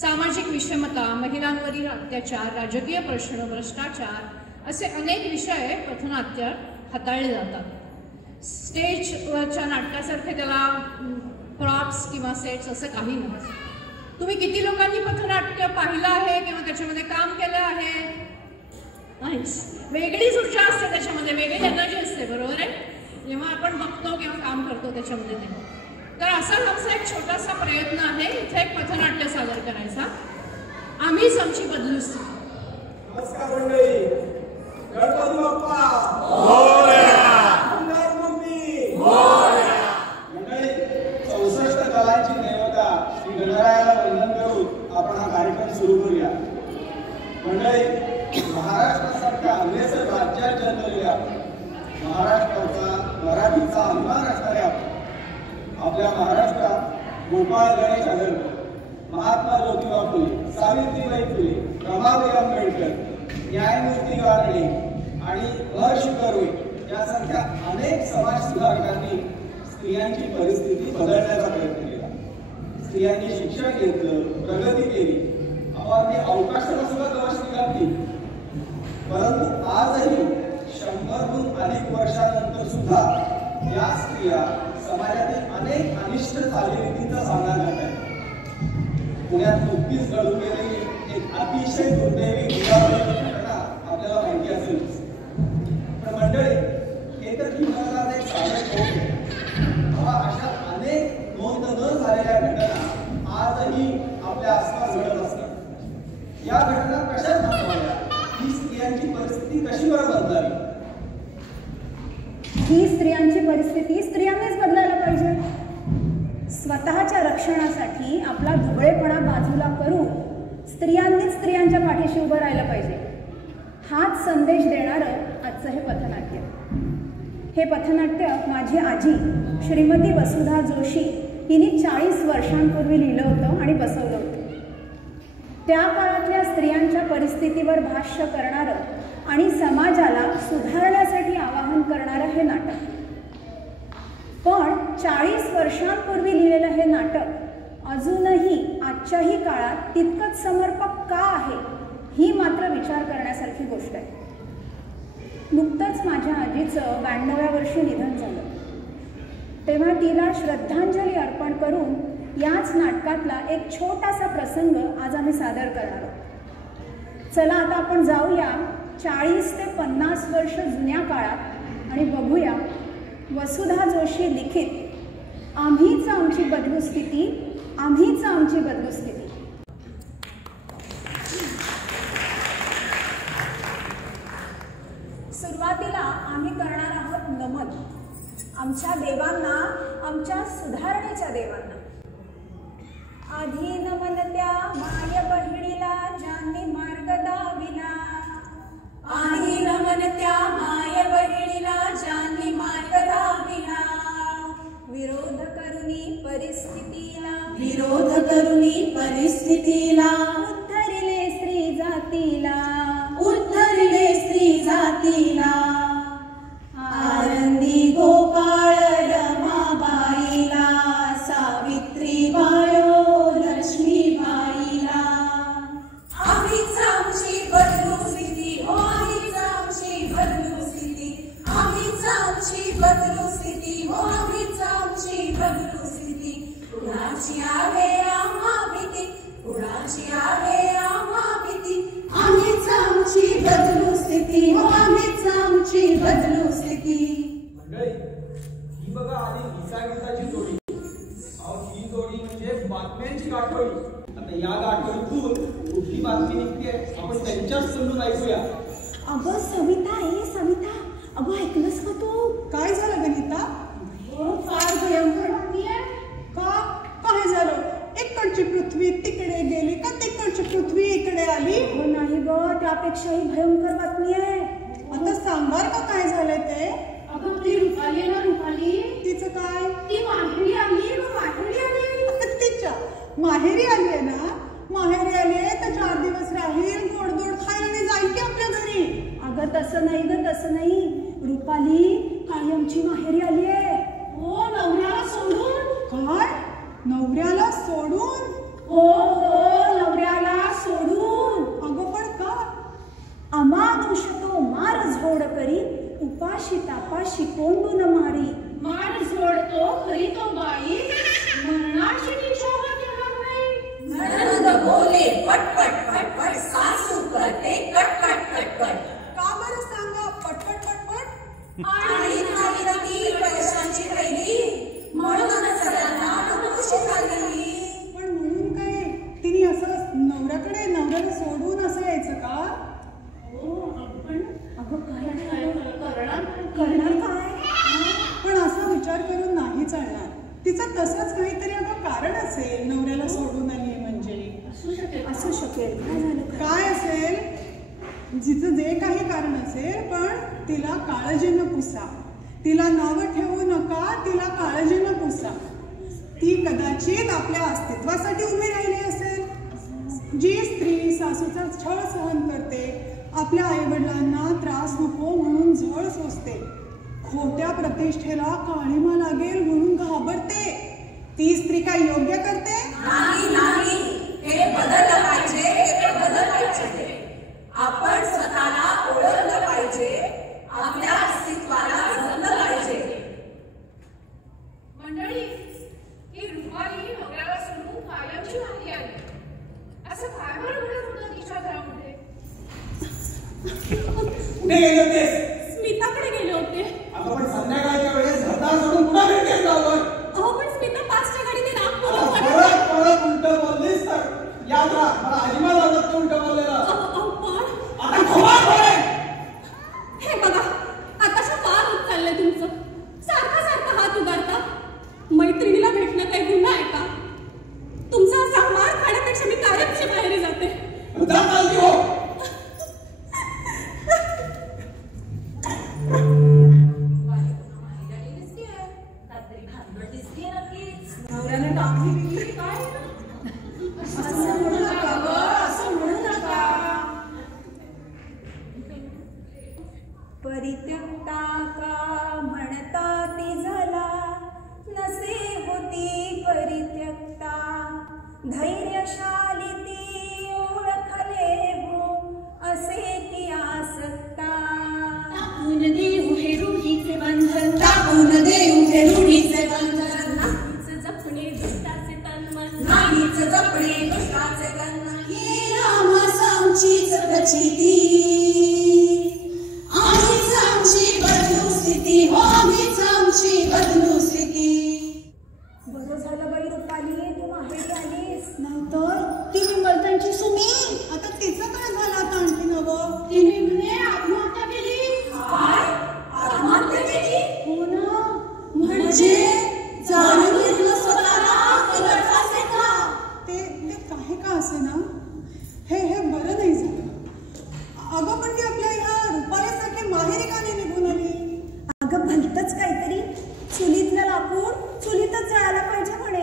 सामाजिक विषमता, महिलांवरील अत्याचार, राजकीय प्रश्न, भ्रष्टाचार असे अनेक विषय पथनाट्यात हाताळले जातात। स्टेजवरच्या नाटकासारखे त्याला प्रॉप्स किंवा सेट्स असं काही नाही। तुम्ही किती लोकांनी पथनाट्य पाहिलं आहे किंवा त्याच्यामध्ये काम केलं आहे? नाहीच। वेगळीच ऊर्जा असते त्याच्यामध्ये, वेगळी एनर्जी असते, बरोबर आहे, जेव्हा आपण बघतो किंवा काम करतो त्याच्यामध्ये ते। तर असाच आमचा एक छोटासा प्रयत्न आहे इथे एक पथनाट्य सादर करायचा, आम्हीच आमची बदलू स्थिती। नमस्कार मंडळी, गणपती बाप्पा मोरया, मंगलमूर्ती मोरया। मंडळी, 64 कलांची देवता श्री गणरायाला वंदन करून आपण हा कार्यक्रम सुरू करूया। मंडळी, महाराष्ट्रासारख्या अग्रेसर राज्यात जन्मलेल्या, महाराष्ट्राचा मराठीचा अभिमान असणाऱ्या आपल्या महाराष्ट्रात गोपाळ गणेश आगरकर, महात्मा ज्योतिबा फुले, सावित्रीबाई फुले, रमाबाई आंबेडकर, न्यायमूर्ती गारडे आणि महर्षी कर्वे यासारख्या अनेक समाज सुधारकांनी स्त्रियांची परिस्थिती बदलण्याचा प्रयत्न केला। स्त्रियांनी शिक्षण घेतलं, प्रगती केली, अगदी अवकाशाला सुद्धा गवसणी घातली। परंतु आजही 100हून अधिक वर्षानंतर सुद्धा या स्त्रिया समाजातील अनेक अनिष्ट चालीरीतींचा सामना करत आहेत। पुण्यात नुकतीच घडून गेलेली एक अतिशय दुर्दैवी घटना आपल्याला माहिती असेलच। पण मंडळी, हे तर जीवनाचा एक साधक होते, अशा अनेक नोंद न झालेल्या घटना आजही आपल्या आसपास घडत असतात। या घटना कशा थांबवाव्या, ही स्त्रियांची परिस्थिती कशी बरं बदलावी? ही स्त्रियांची परिस्थिती स्त्रियांनीच बदलायला पाहिजे। स्वतःच्या रक्षणासाठी आपला ढोबळेपणा बाजूला करून स्त्रियांनीच स्त्रियांच्या पाठीशी उभं राहिलं पाहिजे। हाच संदेश देणारं आजचं हे पथनाट्य। हे पथनाट्य माझी आजी श्रीमती वसुधा जोशी हिने 40 वर्षांपूर्वी लिहिलं होतं आणि बसवलं होतं। त्या काळातल्या स्त्रियांच्या परिस्थितीवर भाष्य करणारं आणि समाजाला सुधारण्यासाठी आवाहन करणारं हे नाटक। पण 40 वर्षांपूर्वी लिहिलेलं हे नाटक अजूनही आजच्याही काळात तितकंच समर्पक का आहे, ही मात्र विचार करण्यासारखी गोष्ट आहे। नुकतंच माझ्या आजीचं 92व्या वर्षी निधन झालं, तेव्हा तिला श्रद्धांजली अर्पण करून याच नाटकातला एक छोटासा प्रसंग आज आम्ही सादर करणार आहोत। चला आता आपण जाऊया 40 ते 50 वर्ष जुन्या काळात आणि बघूया वसुधा जोशी लिखित आम्हीच आमची बदलू स्थिती, आम्हीच आमची बदलू स्थिती। सुरुवातीला आम्ही करणार आहोत नमन आमच्या देवांना, आमच्या सुधारणेच्या देवांना। आधी नमन त्या माय बहिणीला ज्यांनी मार्ग दाविला, आधी नमन त्या माय बहिणीला ज्यांनी मार्ग दाविला। विरोध करुनी परिस्थितीला, विरोध करुनी परिस्थितीला, उद्धरिले स्त्री जातीला, उद्धरिले स्त्री जातीला। आनंदी गोपाळ रमाबाईला, सावित्रीबायो लक्ष्मीबाईला। आम्हीच आमची बदलू स्थिती, हो आम्हीच आमची बदलू स्थिती, आम्हीच आमची बदलू स्थिती, हो आम्हीच आमची बदलू स्थिती। कुणाची आहे आम्हा भीती, कुणाची आहे आम्हा भीती, आम्हीच आमची बदलू स्थिती, हो आम्हीच आमची बदलू स्थिती। मंडळी, ही बघा आधी गीताची जोडी। ही जोडी म्हणजे बातम्यांची गाठोडी। आता या गाठोडीतून कुठली बातमी निघते आपण त्यांच्याच समजून ऐकूया। अगं सविता, सविता, अगं ऐकलंस का तू? काय झालं गणिता? हो, फार भयंकर बातमी आहे। का? काय झालं? इकडची पृथ्वी तिकडे गेली का तिकडची पृथ्वी इकडे आली? हो नाही ग, त्यापेक्षाही भयंकर बातमी आहे। आता सांगाल का काय झालंय ते? अगं ती रुपाली ना, रुपाली, तिचं काय? ती माहेरी आली, माहेरी आली। तिच्या माहेरी आली आहे ना? माहेरी आली आहे तर 4 दिवस राहील, गोडधोड खायला नाही जाईल की आपल्या घरी? अगं तसं नाही ग, तसं नाही। रुपाली कायमची माहेरी आली आहे। हो, नवऱ्याला सोडून? काय? नवऱ्याला सोडून? हो हो, पटपट पटपट सासू करते कटकट कटकट. का बरं सांगा पटपट पटपट? आणि नाही ती पैशांची पहिली म्हणून सगळ्यांना नकोशी झालेली. पण म्हणून काय तिने असं नवऱ्याला सोडून असं यायचं का? अगं करणार काय? पण असा विचार करून नाही चालणार. तिचं तसंच काहीतरी अगं कारण असेल नवऱ्याला सोडून आली म्हणजे. असू शकेल. काय झालं? काय असेल जिचं जे काही कारण असेल, पण तिला काळजीनं पुसा. तिला नावं ठेवू नका, तिला काळजीनं पुसा. ती कदाचित आपल्या अस्तित्वासाठी उभी राहिली असेल. जी स्त्री सासूचा छळ सहन करते, आपल्या आईवडिलांना त्रास नको म्हणून झळ सोसते, खोट्या प्रतिष्ठेला काळीमा लागेल म्हणून घाबरते, ती स्त्री काय योग्य करते? नाही. हे बदललं पाहिजे. हे बदलवायचे. आपण स्वतःला ओळखलं पाहिजे. आपल्या अस्तित्वाला जपलं पाहिजे. मंडळी, ही रुपाली नवऱ्याला सोडून कायमची माहिती आली. असं काय बरं घडत होतं तिच्या घरामध्ये? कुठे गेले होतेस? स्मिताकडे गेले होते. अगं पण संध्याकाळच्या वेळेस घरदार सोडून पुन्हा भेटतेस गावावर. अहो पण स्मिता 5च्या गाडीने परत उलट बोललीस तर याद राहा, मला अजिबात आवडत उलट बोललेलं. आता खोमार बोले. हे बघा, आताशा फार होत चाललंय तुमचं. सारखा हात उगारता. मैत्रिणीला भेटणं काही गुन्हा आहे का? तुमचा असा मार खाण्यापेक्षा मी कायमची बाहेर जाते. हो. नवऱ्याने टाकली काय? असं म्हणू नका गं, असं म्हणू नका. परित्यक्ता का म्हणता ती झाला, नसे होती परित्यक्ता. धैर्यशाली ती ओळखले हो, असे ती आसक्ता. टाकून देऊ हे रूढीचे बंधन, टाकून देऊ हे रूढीचे बंधन. नाहीच जपणे दुष्टाचे तन्मन, नाहीच जपणे दुष्टाचे तन्मन. ही आम्हास आमचीच प्रचिती, आम्हीच आमची बदलू स्थिती. हो आम्हीच आमची बदलू स्थिती. बरं झालं बाई रुपाली, तू माहेरी आलीस. नंतर ती विमलतांची सुनी, आता तिचं काय झालं आता आणखी नवं? तिने म्हणे आत्महत्या केली. काय? आत्महत्या केली? हो ना. म्हणजे जाणून घेतलं स्वतःला कलटवासे का? ते काही का असे ना, हे बरं नाही झालं. अगं पण ती आपल्या ह्या रुपाल्यासारखी माहेरी का नाही निघून आली? अगं भलतच काहीतरी. चुलीतलं लाकूड चुलीतच जायला पाहिजे म्हणे.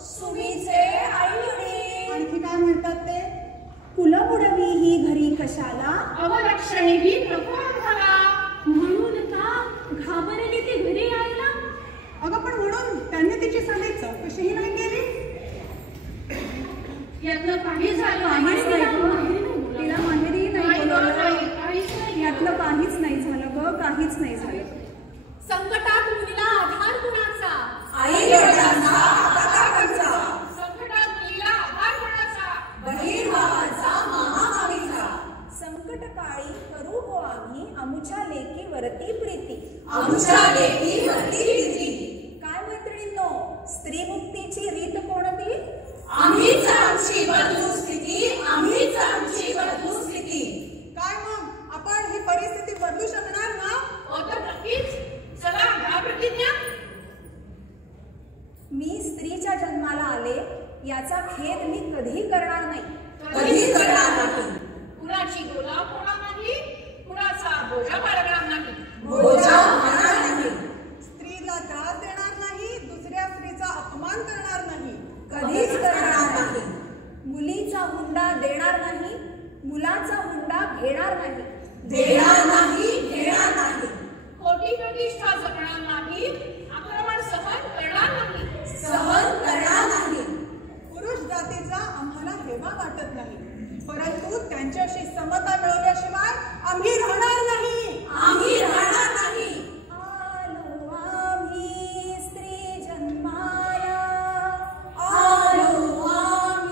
सुमीचे आई-वडील आणखी काय म्हणतात ते? फुलं बुडवी ही घरी कशाला, अवलक्षणी ही प्रकोप झाला. म्हणून का घाबरली ती घरी यायला. अगं पण म्हणून त्यांनी तिची साधी चौकशीही नाही केली. यातलं काही झालं काहीच नाही नाही. गं. तिला माहेरी नाही बोलवलं. काहीच नाही. यातलं काहीच नाही झालं ग, काहीच नाही झालं. संकटात मुलीला आधार कुणाचा, आई-वडिलांचा, काकांचा, संकटात मुलीला आधार कोणाचा? बहीण भावाचा, मामा-मामीचा. संकट काळी करू हो आम्ही आमुच्या लेकी वरती प्रीती. आमच्या लेकी वरती प्रीती. काय मैत्रिणींनो, स्त्री मुक्तीची रीत कोणती? आम्हीच आमची बदलू स्थिती. आम्हीच आमची बदलू स्थिती. काय मग आपण ही परिस्थिती बदलू शकणार ना? तर नक्कीच. चला घ्या प्रतिज्ञा. मी स्त्रीच्या जन्माला आले याचा खेद मी कधी करणार नाही. कधी करणार नाही. कुणाची गोलाम होणार नाही, कुणाचा बोजा बाळगणार नाही. बोजा होणार नाही. स्त्रीला त्रास देणार नाही, दुसऱ्या स्त्रीचा अपमान करणार नाही. कधीच करणार नाही. मुलीचा हुंडा देणार नाही, मुलाचा हुंडा घेणार नाही. देणार नाही, घेणार नाही. खोटी प्रतिष्ठा जपणार नाही, आक्रमण सहन करणार नाही. सहन करणार नाही. पुरुष जातीचा आम्हाला हेवा वाटत नाही, परंतु त्यांच्याशी समता मिळवल्याशिवाय आम्ही राहणार नाही. आम्ही राहणार नाही. आलो आम्ही स्त्री जन्माला, आलो आम्ही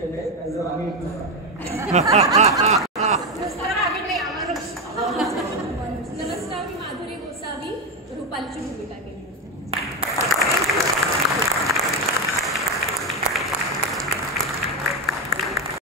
पेशंट आहे, त्यांचं रागीट नका. नुसतं रागीट नाही, आम्हाला नमस्कार, मी माधुरी गोसावी, रुपालीची